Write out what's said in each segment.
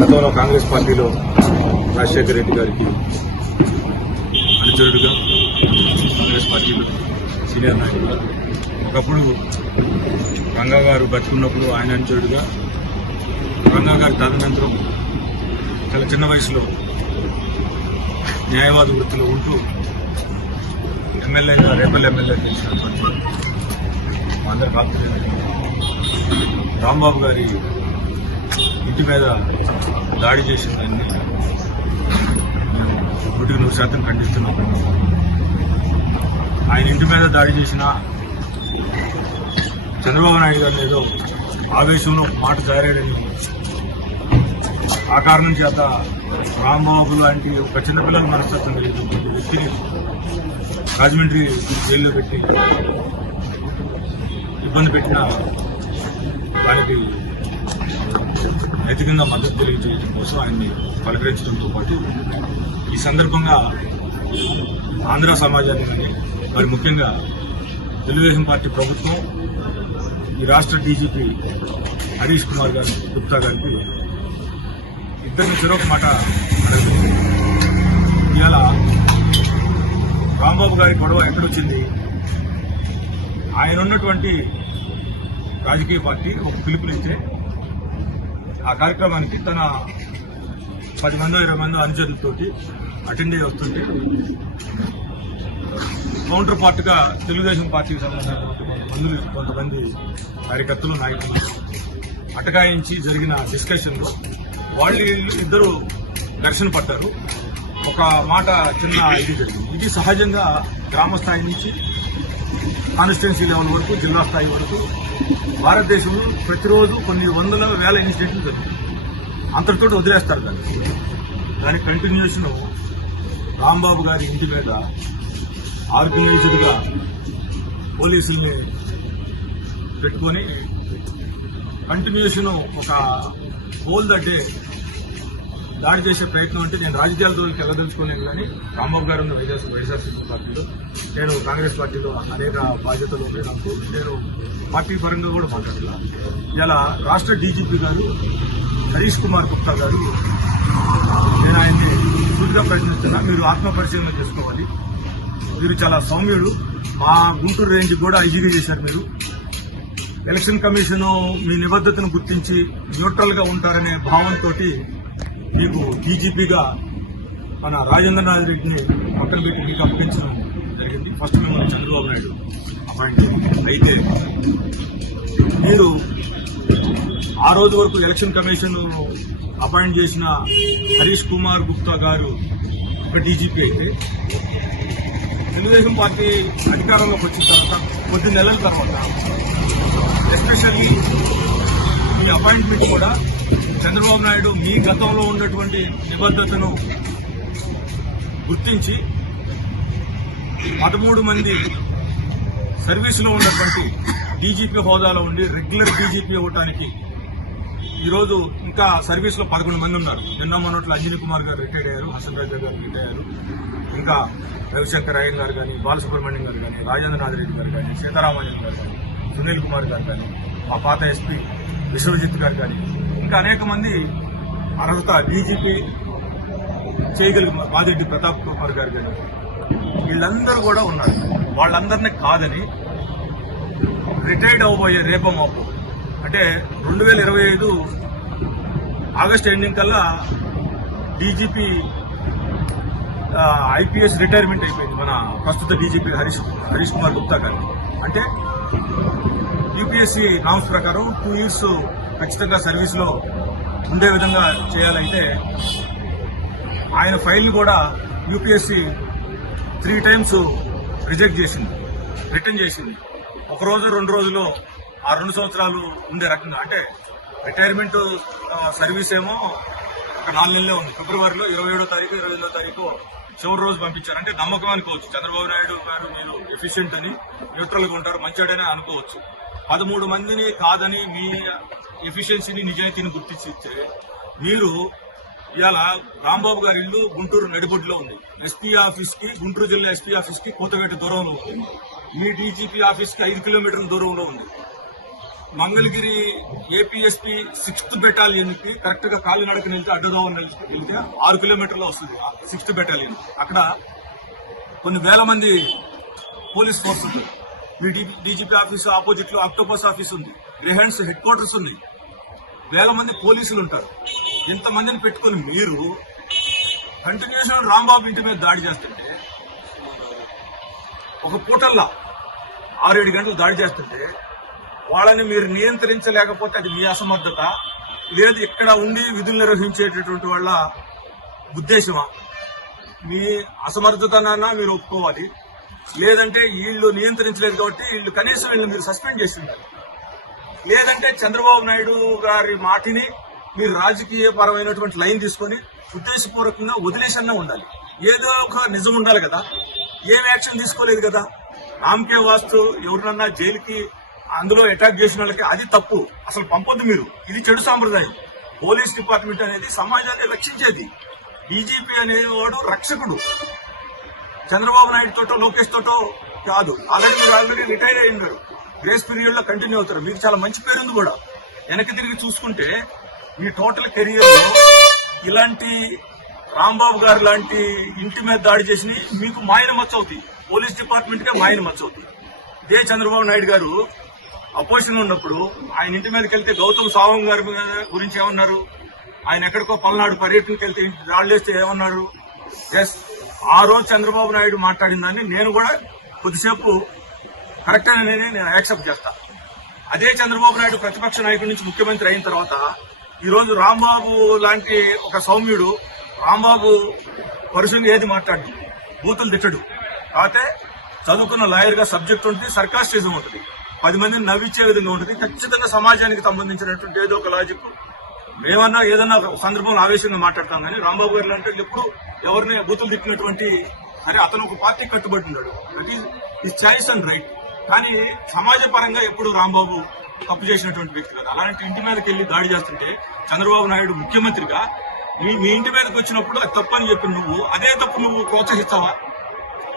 గతంలో కాంగ్రెస్ పార్టీలో రాజశేఖర రెడ్డి గారికి అనుచరుడుగా, కాంగ్రెస్ పార్టీలో సీనియర్ నాయకుడుగా, ఒకప్పుడు రంగా గారు బతుకున్నప్పుడు ఆయన అనుచరుడుగా, రంగా గారి తదనంతరం చాలా చిన్న వయసులో న్యాయవాద వృత్తిలో ఉంటూ ఎమ్మెల్యేగా రేపల్లి ఎమ్మెల్యే చేసినటువంటి మా అందరి కాపులు రాంబాబు గారి ఇంటి మీద దాడి చేసిందని 100% ఖండిస్తున్నాం. ఆయన ఇంటి మీద దాడి చేసిన చంద్రబాబు నాయుడు గారిని ఏదో ఆవేశంలో మాట జారాడని, ఆ కారణం చేత రాంబాబు లాంటి ఒక చిన్నపిల్లల మనస్తత్వం కలిగిన వ్యక్తిని రాజమండ్రి జైల్లో పెట్టి ఇబ్బంది పెట్టిన దానికి నైతికంగా మద్దతు తెలియజేయడం కోసం ఆయన్ని పలకరించడంతో పాటు ఈ సందర్భంగా ఆంధ్ర సమాజాన్ని కానీ మరి ముఖ్యంగా తెలుగుదేశం పార్టీ ప్రభుత్వం, ఈ రాష్ట్ర డీజీపీ హరీష్ కుమార్ గారి గుప్తా గారికి ఇద్దరిని చెరొక మాట అడుగుతుంది. ఇవాళ రాంబాబు గారి గొడవ ఎక్కడొచ్చింది? ఆయన ఉన్నటువంటి రాజకీయ పార్టీ ఒక పిలుపునిస్తే ఆ కార్యక్రమానికి తన 10 మందో 20 మందో అనుచరులతోటి అటెండ్ అయ్యి వస్తుంటే కౌంటర్ పార్ట్గా తెలుగుదేశం పార్టీకి సంబంధించిన కొంతమంది కార్యకర్తలు, నాయకులు అటకాయించి జరిగిన డిస్కషన్లో వాళ్ళు ఇద్దరు ఘర్షణ పడ్డారు. ఒక మాట చిన్న ఇది జరిగింది. ఇది సహజంగా గ్రామ స్థాయి నుంచి కాన్స్టిట్యున్సీ లెవెల్ వరకు, జిల్లా స్థాయి వరకు భారతదేశంలో ప్రతిరోజు కొన్ని వందల వేల ఇన్సిడెంట్లు జరుగుతాయి. అంతటితో వదిలేస్తారు దాని కంటిన్యూషన్ రాంబాబు గారి ఇంటి మీద ఆర్గనైజ్డ్గా పోలీసుల్ని పెట్టుకొని కంటిన్యూషన్ ఒక హోల్ ద డే దాడి చేసే ప్రయత్నం. అంటే నేను రాజకీయాల జోలికి వెళ్ళదలుచుకోలేను, కానీ రాంబాబు గారు ఉన్న వైఎస్ఆర్సీపీ పార్టీలో, నేను కాంగ్రెస్ పార్టీలో అనేక బాధ్యతలు నాకు, నేను పార్టీ పరంగా కూడా మాట్లాడుతున్నాను. ఇలా రాష్ట్ర డీజీపీ గారు హరీష్ కుమార్ గుప్తా గారు, నేను ఆయన్ని సూటిగా ప్రశ్నిస్తున్నా, మీరు ఆత్మపరిశీలన చేసుకోవాలి. మీరు చాలా సౌమ్యుడు, మా గుంటూరు రేంజ్ కూడా ఐజీగా చేశారు. మీరు ఎలక్షన్ కమిషన్ మీ నిబద్ధతను గుర్తించి న్యూట్రల్ గా ఉంటారనే భావంతో మీకు డీజీపీగా మన రాజేంద్రనాథ్ రెడ్డిని పక్కన పెట్టి మీకు అప్పగించడం జరిగింది. ఫస్ట్ మిమ్మల్ని చంద్రబాబు నాయుడు అపాయింట్ అయితే మీరు ఆ రోజు వరకు ఎలక్షన్ కమిషన్ అపాయింట్ చేసిన హరీష్ కుమార్ గుప్తా గారు ఒక డీజీపీ అయితే, తెలుగుదేశం పార్టీ అధికారంలోకి వచ్చిన తర్వాత కొద్ది నెలల తర్వాత ఎస్పెషల్లీ ఈ అపాయింట్మెంట్ కూడా చంద్రబాబు నాయుడు మీ గతంలో ఉన్నటువంటి నిబద్ధతను గుర్తించి 13 మంది సర్వీసులో ఉన్నటువంటి డీజీపీ హోదాలో ఉండి రెగ్యులర్ డీజీపీ అవ్వడానికి ఈరోజు ఇంకా సర్వీస్లో 11 మంది ఉన్నారు. నిన్న మొన్నట్లో అంజనీ కుమార్ గారు రిటైర్ అయ్యారు, హసన్ రాజా గారు రిటైర్ అయ్యారు, ఇంకా రవిశంకర్ అయ్యం గారు కానీ, బాలసుబ్రహ్మణ్యం గారు కానీ, రాజేంద్రనాథ్ రెడ్డి గారు కానీ, సీతారామయ్య గారు కానీ, సునీల్ కుమార్ గారు కానీ, మా పాత ఎస్పీ విశ్వజిత్ గారు కానీ, ఇంకా అనేక మంది అర్హత డీజీపీ చేయగలిగిన మాదిరెడ్డి ప్రతాప్ కుమార్ గారు కానీ, వీళ్ళందరూ కూడా ఉన్నారు. వాళ్ళందరినీ కాదని రిటైర్డ్ అవ్వబోయే రేపో మాపు అంటే 2025 ఆగస్టు ఎండింగ్ కల్లా డీజీపీ ఐపీఎస్ రిటైర్మెంట్ అయిపోయింది మన ప్రస్తుత డీజీపీ హరీష్ కుమార్ గుప్తా గారు. అంటే యూపీఎస్సీ నామ్స్ ప్రకారం 2 years ఖచ్చితంగా సర్వీస్లో ఉండే విధంగా చేయాలంటే ఆయన ఫైల్ని కూడా యూపీఎస్సీ 3 times రిజెక్ట్ చేసింది, రిటర్న్ చేసింది. 1 రోజు 2 రోజుల్లో ఆ 2 సంవత్సరాలు ఉండే రకంగా. అంటే రిటైర్మెంట్ సర్వీస్ ఏమో ఒక 4 నెలలే ఉంది. ఫిబ్రవరిలో 27వ తారీఖు 28వ తారీఖు చివరి రోజు పంపించారు. అంటే నమ్మకం అనుకోవచ్చు, చంద్రబాబు నాయుడు గారు మీరు ఎఫిషియెంట్ అని, న్యూట్రల్గా ఉంటారు, మంచివాడనే అనుకోవచ్చు. 13 మందిని కాదని మీ ఎఫిషియన్సీని, నిజాయితీని గుర్తించితే మీరు ఇవాళ రాంబాబు గారి ఇల్లు గుంటూరు నడిబొడ్డులో ఉంది. ఎస్పీ ఆఫీస్ కి, గుంటూరు జిల్లా ఎస్పీ ఆఫీస్ కి కోతవేట దూరంలో ఉంది. మీ డీజీపీ ఆఫీస్ కి 5 కిలోమీటర్ల దూరంలో ఉంది. మంగళగిరి ఏపీఎస్పీ 6th బెటాలియన్ కి కరెక్ట్ గా కాలినడకని వెళ్తే అడ్డదోవని వెళ్తే 6 కిలోమీటర్లో వస్తుంది 6th బెటాలియన్. అక్కడ కొన్ని వేల మంది పోలీస్ ఫోర్స్ ఉంది. మీ డీజీపీ ఆఫీస్ ఆపోజిట్ లో ఆక్టోపస్ ఆఫీస్ ఉంది, గ్రేహండ్స్ హెడ్ క్వార్టర్స్ ఉన్నాయి, వేల మంది పోలీసులు ఉంటారు. ఇంతమందిని పెట్టుకుని మీరు కంటిన్యూస్ రాంబాబు ఇంటి మీద దాడి చేస్తుంటే, ఒక పూటల్లా 6-7 గంటలు దాడి చేస్తుంటే వాళ్ళని మీరు నియంత్రించలేకపోతే అది మీ అసమర్థత, లేదు ఇక్కడ ఉండి విధులు నిర్వహించేటటువంటి వాళ్ళ ఉద్దేశమా? మీ అసమర్థతనన్నా మీరు ఒప్పుకోవాలి. లేదంటే వీళ్ళు నియంత్రించలేదు కాబట్టి వీళ్ళు కనీసం వీళ్ళు మీరు సస్పెండ్ చేసి ఉండాలి. లేదంటే చంద్రబాబు నాయుడు గారి మాటిని మీరు రాజకీయ పరమైనటువంటి లైన్ తీసుకొని ఉద్దేశపూర్వకంగా వదిలేసన్నా ఉండాలి. ఏదో ఒక నిజం ఉండాలి కదా. ఏం యాక్షన్ తీసుకోలేదు కదా. రామ్కే వాస్తు ఎవరినన్నా జైలుకి అందులో అటాక్ చేసిన వాళ్ళకి అది తప్పు, అసలు పంపొద్దు మీరు. ఇది చెడు సాంప్రదాయం. పోలీస్ డిపార్ట్మెంట్ అనేది సమాజాన్ని రక్షించేది. డీజీపీ అనేవాడు రక్షకుడు. చంద్రబాబు నాయుడు తోటో లోకేష్ తోటో కాదు. ఆల్రెడీ రిటైర్ అయి ఉన్నారు. గ్రేస్ పీరియడ్ లో కంటిన్యూ అవుతారు. మీకు చాలా మంచి పేరుంది కూడా. వెనక్కి తిరిగి చూసుకుంటే మీ టోటల్ కెరియర్ లో ఇలాంటి రాంబాబు గారు లాంటి ఇంటి మీద దాడి చేసి మీకు మాయన మచ్చవుతాయి. పోలీస్ డిపార్ట్మెంట్ కే మాయన మచ్చవుతాయి. ఇదే చంద్రబాబు నాయుడు గారు అపోజిషన్ ఉన్నప్పుడు ఆయన ఇంటి మీదకి వెళ్తే గౌతమ్ సావంగ్ గారి గురించి ఏమన్నారు? ఆయన ఎక్కడికో పల్నాడు పర్యటనకి వెళ్తే రాళ్లేస్తే ఏమన్నారు? ఎస్, ఆ రోజు చంద్రబాబు నాయుడు మాట్లాడిన దాన్ని నేను కూడా కొద్దిసేపు కరెక్ట్ అని నేను యాక్సెప్ట్ చేస్తా. అదే చంద్రబాబు నాయుడు ప్రతిపక్ష నాయకుడి నుంచి ముఖ్యమంత్రి అయిన తర్వాత ఈ రోజు రాంబాబు లాంటి ఒక సౌమ్యుడు, రాంబాబు పరుషంగా ఏది మాట్లాడు, బూతులు తిట్టడు. కాకపోతే చదువుకున్న లాయర్ గా సబ్జెక్ట్ ఉంటుంది, సర్కాస్టిజం ఉంటుంది, 10 మందిని నవ్వించే విధంగా ఉంటుంది. ఖచ్చితంగా సమాజానికి సంబంధించినటువంటి ఏదో ఒక లాజిక్. మేమన్నా ఏదన్నా సందర్భంలో ఆవేశంగా మాట్లాడతాం కానీ రాంబాబు గారు అంటే ఎప్పుడు ఎవరిని బూతులు తిట్టినటువంటి, అరే అతను ఒక పార్టీకి కట్టుబడి ఉన్నాడు, అది ఈజ్ చాయిస్ అండ్ రైట్. కానీ సమాజ పరంగా ఎప్పుడు రాంబాబు తప్పు చేసినటువంటి వ్యక్తి కదా. అలాంటి ఇంటి మీదకి వెళ్లి దాడి చేస్తుంటే చంద్రబాబు నాయుడు ముఖ్యమంత్రిగా మీ ఇంటి మీదకి వచ్చినప్పుడు అది తప్పని చెప్పి నువ్వు అదే తప్పు నువ్వు ప్రోత్సహిస్తావా?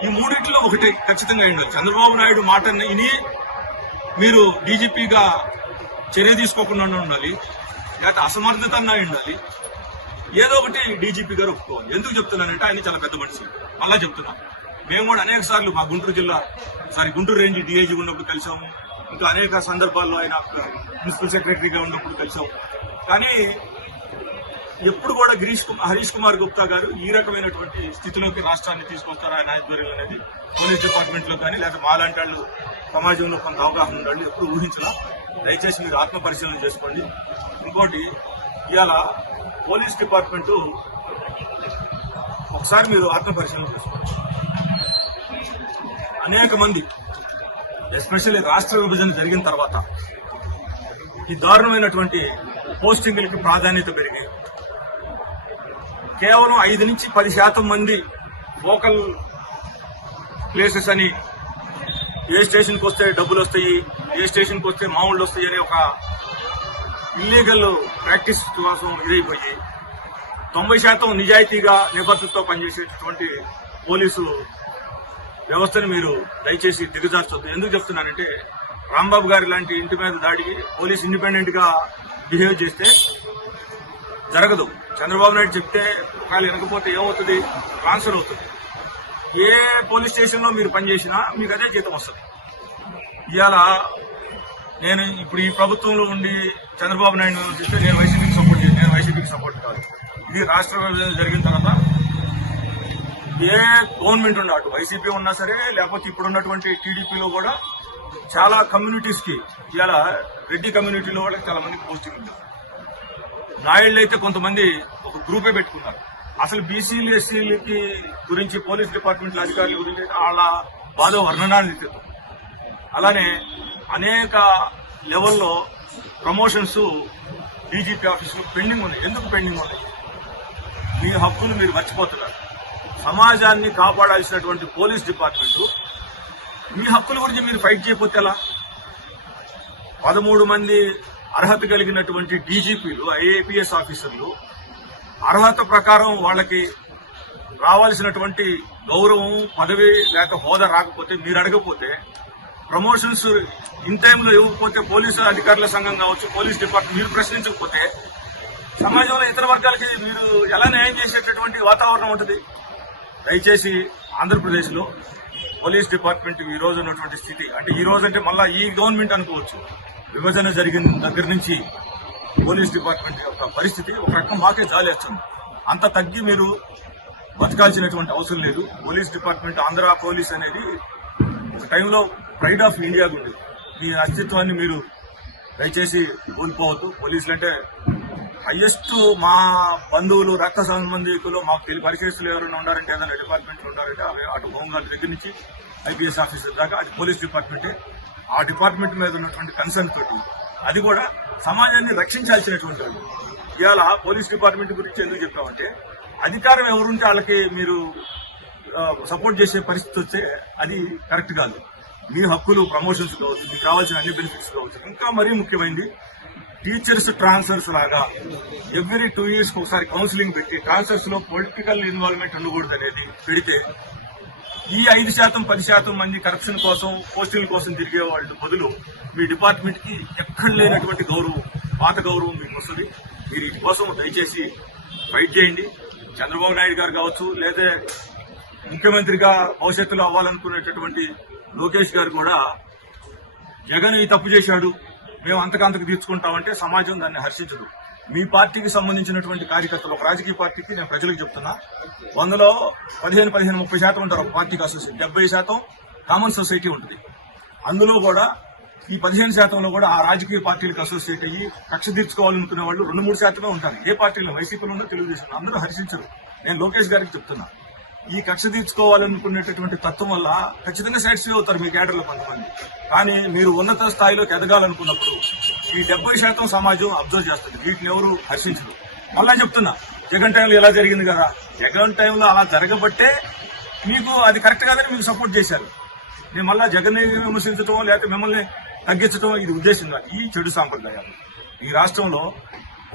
ఈ మూడింటిలో ఒకటి ఖచ్చితంగా ఉండాలి. చంద్రబాబు నాయుడు మాటని విని మీరు డీజీపీగా చర్య తీసుకోకుండా ఉండాలి, లేకపోతే అసమర్థత అన్నా ఉండాలి. ఏదో ఒకటి డీజీపీ గారు ఒప్పుకోవాలి. ఎందుకు చెప్తున్నానంటే ఆయన చాలా పెద్ద మనిషి. అలా చెప్తున్నాం. మేము కూడా అనేక సార్లు మా గుంటూరు రేంజ్ డీఐజీ ఉన్నప్పుడు కలిసాము. ఇంకా అనేక సందర్భాల్లో ఆయన ప్రిన్సిపల్ సెక్రటరీగా ఉన్నప్పుడు కలిసాము. కానీ ఎప్పుడు కూడా హరీష్ కుమార్ గుప్తా గారు ఈ రకమైనటువంటి స్థితిలోకి రాష్ట్రాన్ని తీసుకొస్తారు ఆయన ఆధ్వర్యంలో అనేది పోలీస్ డిపార్ట్మెంట్ లో కానీ లేదా మాలాంటి వాళ్ళు సమాజంలో కొంత అవగాహన ఉండాలి. ఎప్పుడు ఊహించలా. దయచేసి మీరు ఆత్మ పరిశీలన చేసుకోండి. ఇంకోటి, ఇవాళ పోలీస్ డిపార్ట్మెంట్ ఒకసారి మీరు ఆత్మ పరిశీలన చేసుకోండి. అనేక మంది ఎస్పెషల్లీ రాష్ట్ర విభజన జరిగిన తర్వాత ఈ దారుణమైనటువంటి పోస్టింగ్లకి ప్రాధాన్యత పెరిగి కేవలం 5 నుంచి 10% మంది లోకల్ ప్లేసెస్ అని, ఏ స్టేషన్కి వస్తే డబ్బులు వస్తాయి, ఏ స్టేషన్కి వస్తే మామూళ్ళు వస్తాయి అనే ఒక ఇల్లీగల్ ప్రాక్టీస్ కోసం ఇదైపోయి 90% నిజాయితీగా నిబద్ధతతో పనిచేసేటటువంటి పోలీసు వ్యవస్థను మీరు దయచేసి దిగజార్చొద్దు. ఎందుకు చెప్తున్నానంటే రాంబాబు గారి లాంటి ఇంటి మీద దాడికి పోలీసు ఇండిపెండెంట్ గా బిహేవ్ చేస్తే జరగదు. చంద్రబాబు నాయుడు చెప్తే ఒకవేళ వినకపోతే ఏమవుతుంది? ట్రాన్స్ఫర్ అవుతుంది. ఏ పోలీస్ స్టేషన్ లో మీరు పనిచేసినా మీకు అదే జీతం వస్తుంది. ఇవాళ నేను ఇప్పుడు ఈ ప్రభుత్వంలో ఉండి చంద్రబాబు నాయుడు చూస్తే నేను వైసీపీకి సపోర్ట్ చేసి, నేను వైసీపీకి సపోర్ట్ కాదు. ఇది రాష్ట్ర విభజన జరిగిన తర్వాత ఏ గవర్నమెంట్ ఉన్నా, అటు వైసీపీ ఉన్నా సరే లేకపోతే ఇప్పుడున్నటువంటి టీడీపీలో కూడా చాలా కమ్యూనిటీస్ కి, ఇవాళ రెడ్డి కమ్యూనిటీలో వాళ్ళకి చాలా మంది పోస్టింగ్ ఉంది. నాయుళ్ళు అయితే కొంతమంది ఒక గ్రూపే పెట్టుకున్నారు. అసలు బీసీలు ఎస్సీలకి గురించి పోలీస్ డిపార్ట్మెంట్ అధికారుల గురించి వాళ్ళ బాధ వర్ణనాన్ని తెచ్చు. అలానే అనేక లెవెల్లో ప్రమోషన్స్ డీజీపీ ఆఫీసులో పెండింగ్ ఉన్నాయి. ఎందుకు పెండింగ్ ఉన్నాయి? మీ హక్కులు మీరు మర్చిపోతున్నారు. సమాజాన్ని కాపాడాల్సినటువంటి పోలీస్ డిపార్ట్మెంట్ మీ హక్కుల గురించి మీరు ఫైట్ చేయకపోతే ఎలా? 13 మంది అర్హత కలిగినటువంటి డీజీపీలు, ఐఏపీఎస్ ఆఫీసర్లు అర్హత ప్రకారం వాళ్ళకి రావాల్సినటువంటి గౌరవం, పదవి లేక హోదా రాకపోతే, మీరు అడగకపోతే ప్రమోషన్స్ ఇన్ టైంలో ఇవ్వకపోతే పోలీసు అధికారుల సంఘం కావచ్చు, పోలీస్ డిపార్ట్మెంట్ మీరు ప్రశ్నించకపోతే సమాజంలో ఇతర వర్గాలకి మీరు ఎలా న్యాయం చేసేటటువంటి వాతావరణం ఉంటుంది? దయచేసి ఆంధ్రప్రదేశ్ లో పోలీస్ డిపార్ట్మెంట్ ఈ రోజు ఉన్నటువంటి స్థితి, అంటే ఈ రోజు అంటే మళ్ళా ఈ గవర్నమెంట్ అనుకోవచ్చు, విభజన జరిగిన దగ్గర నుంచి పోలీస్ డిపార్ట్మెంట్ యొక్క పరిస్థితి ఒక రకం మాకే జాలేస్తుంది. అంత తగ్గి మీరు బతకాల్సినటువంటి అవసరం లేదు. పోలీస్ డిపార్ట్మెంట్, ఆంధ్ర పోలీస్ అనేది ఒక టైంలో ప్రైడ్ ఆఫ్ ఇండియాగా ఉండేది. మీ అస్తిత్వాన్ని మీరు దయచేసి కోల్పోవద్దు. పోలీసులు అంటే హైయెస్ట్ మా బంధువులు, రక్త సంబంధికులు, మాకు తెలియ పరిచయస్తులు ఎవరైనా ఉన్నారంటే, ఏదైనా డిపార్ట్మెంట్ ఉన్నారంటే అటు హోంగార్డ్ దగ్గర నుంచి ఐపీఎస్ ఆఫీసర్ దాకా అది పోలీస్ డిపార్ట్మెంటే. ఆ డిపార్ట్మెంట్ మీద ఉన్నటువంటి కన్సర్న్ తోటి అది కూడా సమాజాన్ని రక్షించాల్సినటువంటి వాళ్ళు. ఇవాళ పోలీస్ డిపార్ట్మెంట్ గురించి ఎందుకు చెప్పామంటే, అధికారం ఎవరుంటే వాళ్ళకి మీరు సపోర్ట్ చేసే పరిస్థితి వస్తే అది కరెక్ట్ కాదు. మీ హక్కులు, ప్రమోషన్స్ కావచ్చు, మీకు కావాల్సిన అన్ని బెనిఫిట్స్ కావచ్చు. ఇంకా మరీ ముఖ్యమైనది టీచర్స్ ట్రాన్స్ఫర్స్ లాగా ఎవ్రీ 2 years ఒకసారి కౌన్సిలింగ్ పెట్టి ట్రాన్స్ఫర్స్ లో పొలిటికల్ ఇన్వాల్వ్మెంట్ ఉండకూడదు అనేది పెడితే ఈ 5%, 10% మంది కరప్షన్ కోసం, పోస్టింగ్ల కోసం తిరిగే వాళ్ళ బదులు మీ డిపార్ట్మెంట్ కి ఎక్కడ లేనటువంటి గౌరవం, పాత గౌరవం మీకు వస్తుంది. మీరు వీటి కోసం దయచేసి ఫైట్ చేయండి. చంద్రబాబు నాయుడు గారు కావచ్చు, లేదా ముఖ్యమంత్రిగా భవిష్యత్తులో అవ్వాలనుకునేటటువంటి లోకేష్ గారు కూడా జగన్ ఈ తప్పు చేశాడు, మేము అంతకంతకు తీర్చుకుంటామంటే సమాజం దాన్ని హర్షించదు. మీ పార్టీకి సంబంధించినటువంటి కార్యకర్తలు, ఒక రాజకీయ పార్టీకి నేను ప్రజలకు చెప్తున్నా, 100లో 15-30% ఉంటారు ఒక పార్టీకి అసోసియేట్, 70% కామన్ సొసైటీ ఉంటుంది. అందులో కూడా ఈ 15%లో కూడా ఆ రాజకీయ పార్టీలకు అసోసియేట్ అయ్యి కక్ష తీర్చుకోవాలనుకునే వాళ్ళు 2-3% ఉంటారు. ఏ పార్టీలో, వైసీపీలో ఉందో, తెలుగుదేశం, అందరూ హర్షించరు. నేను లోకేష్ గారికి చెప్తున్నా, ఈ కక్ష తీర్చుకోవాలనుకునేటటువంటి తత్వం వల్ల ఖచ్చితంగా సాటిస్ఫై అవుతారు మీ క్యాడర్లో కొంతమంది. కానీ మీరు ఉన్నత స్థాయిలోకి ఎదగాలనుకున్నప్పుడు ఈ 70% సమాజం అబ్జర్వ్ చేస్తుంది, వీటిని ఎవరు హర్షించరు. మళ్ళా చెప్తున్నా, జగన్ టైంలో ఎలా జరిగింది కదా, జగన్ టైంలో అలా జరగబట్టే మీకు అది కరెక్ట్ కాదని మీకు సపోర్ట్ చేశారు. నేను మళ్ళా జగన్ విమర్శించడం లేకపోతే మిమ్మల్ని తగ్గించడం ఇది ఉద్దేశం కాదు. ఈ చెడు సాంప్రదాయాలు ఈ రాష్ట్రంలో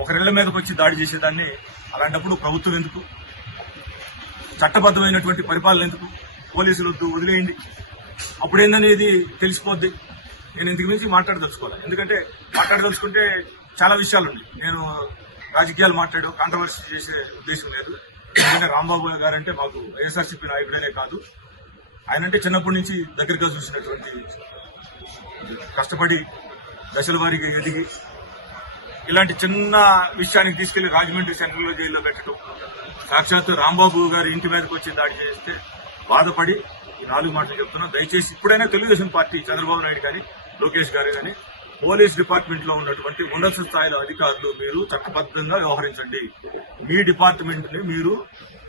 ఒకరిళ్ల మీదకి వచ్చి దాడి చేసేదాన్ని, అలాంటప్పుడు ప్రభుత్వం ఎందుకు, చట్టబద్దమైనటువంటి పరిపాలన ఎందుకు, పోలీసులు వద్దు, వదిలేయండి, అప్పుడేందనేది తెలిసిపోద్ది. నేను ఇంతకు మించి మాట్లాడదలుచుకోవాలి, ఎందుకంటే మాట్లాడదలుచుకుంటే చాలా విషయాలు ఉన్నాయి. నేను రాజకీయాలు మాట్లాడు కాంట్రవర్సీ చేసే ఉద్దేశం లేదు. ఎందుకంటే రాంబాబు గారంటే మాకు వైఎస్ఆర్సీపీ నాయకుడనే కాదు, ఆయనంటే చిన్నప్పటి నుంచి దగ్గరగా చూసినటువంటి, కష్టపడి దశల వారీగా ఎదిగి ఇలాంటి చిన్న విషయానికి తీసుకెళ్లి రాజమండ్రి సెంట్రల్ జైల్లో పెట్టడం, సాక్షాత్తు రాంబాబు గారి ఇంటి మీదకి వచ్చి దాడి చేస్తే బాధపడి ఈ 4 మాటలు చెప్తున్నా. దయచేసి ఇప్పుడైనా తెలుగుదేశం పార్టీ, చంద్రబాబు నాయుడు గాని, లోకేష్ గారు గాని, పోలీస్ డిపార్ట్మెంట్ లో ఉన్నటువంటి ఉన్నత స్థాయిలో అధికారులు మీరు చట్టబద్ధంగా వ్యవహరించండి. మీ డిపార్ట్మెంట్ ని మీరు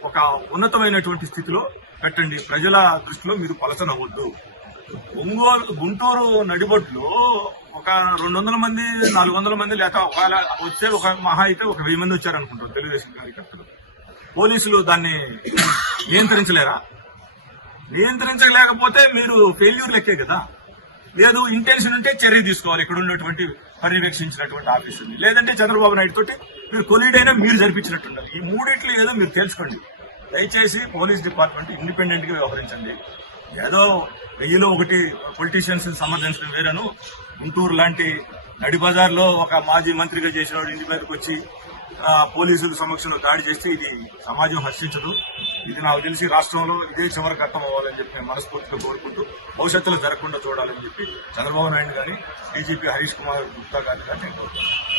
ఒక ఉన్నతమైనటువంటి స్థితిలో పెట్టండి. ప్రజల దృష్టిలో మీరు పలసనవద్దు. గుంటూరు నడిబొడ్లో ఒక 200 మంది, 400 మంది, లేక ఒకవేళ వచ్చే ఒక మహా అయితే ఒక 1000 మంది వచ్చారనుకుంటారు తెలుగుదేశం కార్యకర్తలు. పోలీసులు దాన్ని నియంత్రించలేరా? నియంత్రించలేకపోతే మీరు ఫెయిల్యూర్ లెక్కే కదా. లేదు, ఇంటెన్షన్ ఉంటే చర్య తీసుకోవాలి ఇక్కడ ఉన్నటువంటి పర్యవేక్షించినటువంటి ఆఫీసుని, లేదంటే చంద్రబాబు నాయుడు తోటి మీరు కొలీడైనా మీరు జరిపించినట్టున్నారు. ఈ మూడిట్లు ఏదో మీరు తెలుసుకోండి. దయచేసి పోలీస్ డిపార్ట్మెంట్ ఇండిపెండెంట్ గా వ్యవహరించండి. ఏదో 1000లో 1 పొలిటీషియన్స్ సమర్థించడం వేరేను, గుంటూరు లాంటి నడి బజార్లో ఒక మాజీ మంత్రిగా చేసిన వాడు ఇంటి మీదకి వచ్చి పోలీసుల సమక్షంలో దాడి చేస్తే ఇది సమాజం హర్షించదు. ఇది నాకు తెలిసి రాష్ట్రంలో ఇదే చివరికి అర్థం అవ్వాలని చెప్పి నేను మనస్ఫూర్తిగా కోరుకుంటూ, భవిష్యత్తులో జరగకుండా చూడాలని చెప్పి చంద్రబాబు నాయుడు గాని, డీజీపీ హరీష్ కుమార్ గుప్తా గారిని కానీ నేను కోరుకుంటున్నాను.